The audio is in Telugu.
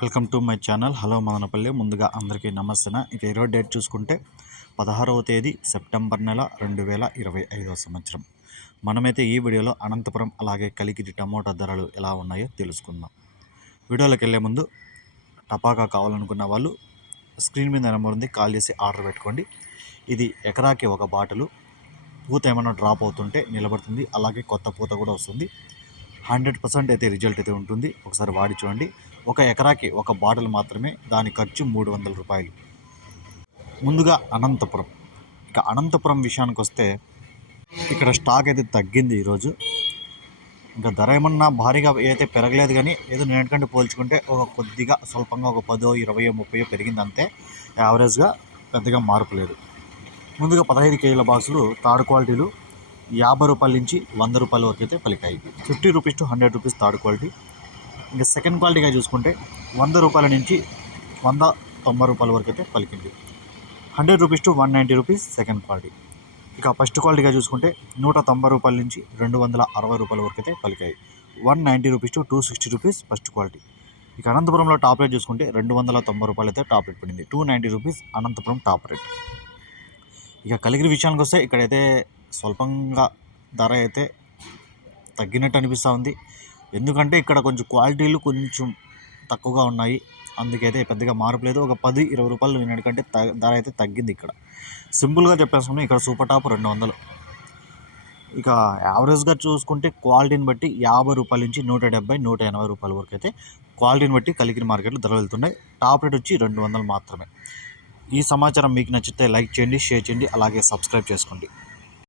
Welcome to my channel. Hello Madanapalle. ముందుగా అందరికీ నమస్తే ఇక ఈరోజు డేట్ చూసుకుంటే పదహారవ తేదీ సెప్టెంబర్ నెల రెండు వేల ఇరవై ఐదవ సంవత్సరం. మనమైతే ఈ వీడియోలో అనంతపురం అలాగే కలికిరి టమోటా ధరలు ఎలా ఉన్నాయో తెలుసుకుందాం. వీడియోలోకి వెళ్ళే ముందు టపాకా కావాలనుకున్న వాళ్ళు స్క్రీన్ మీద నెంబర్ ఉంది కాల్ చేసి ఆర్డర్ పెట్టుకోండి. ఇది ఎకరాకి ఒక బాటలు. పూత ఏమైనా డ్రాప్ అవుతుంటే నిలబడుతుంది. అలాగే కొత్త పూత కూడా వస్తుంది. హండ్రెడ్ పర్సెంట్ అయితే రిజల్ట్ అయితే ఉంటుంది. ఒకసారి వాడి చూడండి. ఒక ఎకరాకి ఒక బాటిల్ మాత్రమే దాని ఖర్చు మూడు వందల రూపాయలు. ముందుగా అనంతపురం. ఇక అనంతపురం విషయానికి వస్తే ఇక్కడ స్టాక్ అయితే తగ్గింది ఈరోజు. ఇంకా ధర ఏమన్నా భారీగా అయితే పెరగలేదు కానీ ఏదో నేటికంటే పోల్చుకుంటే ఒక కొద్దిగా స్వల్పంగా ఒక పదో ఇరవయో ముప్పయో పెరిగింది అంతే. యావరేజ్గా పెద్దగా మార్పు లేదు. ముందుగా పదహైదు కేజీల బాక్సులు థర్డ్ క్వాలిటీలు యాభై రూపాయల నుంచి వంద రూపాయల వరకు అయితే పలికాయి. Fifty rupees to hundred rupees third quality. ఇంకా సెకండ్ క్వాలిటీగా చూసుకుంటే వంద రూపాయల నుంచి వంద తొంభై రూపాయల వరకు అయితే పలికింది. Hundred rupees to one ninety rupees second quality. ఇక ఫస్ట్ క్వాలిటీగా చూసుకుంటే నూట తొంభై రూపాయల నుంచి రెండు వందల అరవై రూపాయల వరకు అయితే పలికాయి. One ninety rupees to two sixty rupees first quality. ఇక అనంతపురంలో టాప్ రేట్ చూసుకుంటే రెండు వందల తొంభై రూపాయలు అయితే టాప్ రేట్ పడింది. Two ninety rupees Anantapur top rate. ఇక కలిగిరి విషయానికి వస్తే ఇక్కడైతే స్వల్పంగా ధర అయితే తగ్గినట్టు అనిపిస్తూ ఉంది ఎందుకంటే ఇక్కడ కొంచెం క్వాలిటీలు కొంచెం తక్కువగా ఉన్నాయి. అందుకైతే పెద్దగా మార్పు లేదు. ఒక పది ఇరవై రూపాయలు ఎందుకంటే ధర అయితే తగ్గింది ఇక్కడ. సింపుల్గా చెప్పేసుకున్నాం ఇక్కడ సూపర్ టాప్ రెండు వందలు. ఇక యావరేజ్గా చూసుకుంటే క్వాలిటీని బట్టి యాభై రూపాయల నుంచి నూట డెబ్బై నూట ఎనభై రూపాయల వరకు అయితే క్వాలిటీని బట్టి కలిగిన మార్కెట్లో ధరలు వెళ్తున్నాయి. టాప్ రేట్ వచ్చి రెండు వందలు మాత్రమే. ఈ సమాచారం మీకు నచ్చితే లైక్ చేయండి షేర్ చేయండి అలాగే సబ్స్క్రైబ్ చేసుకోండి.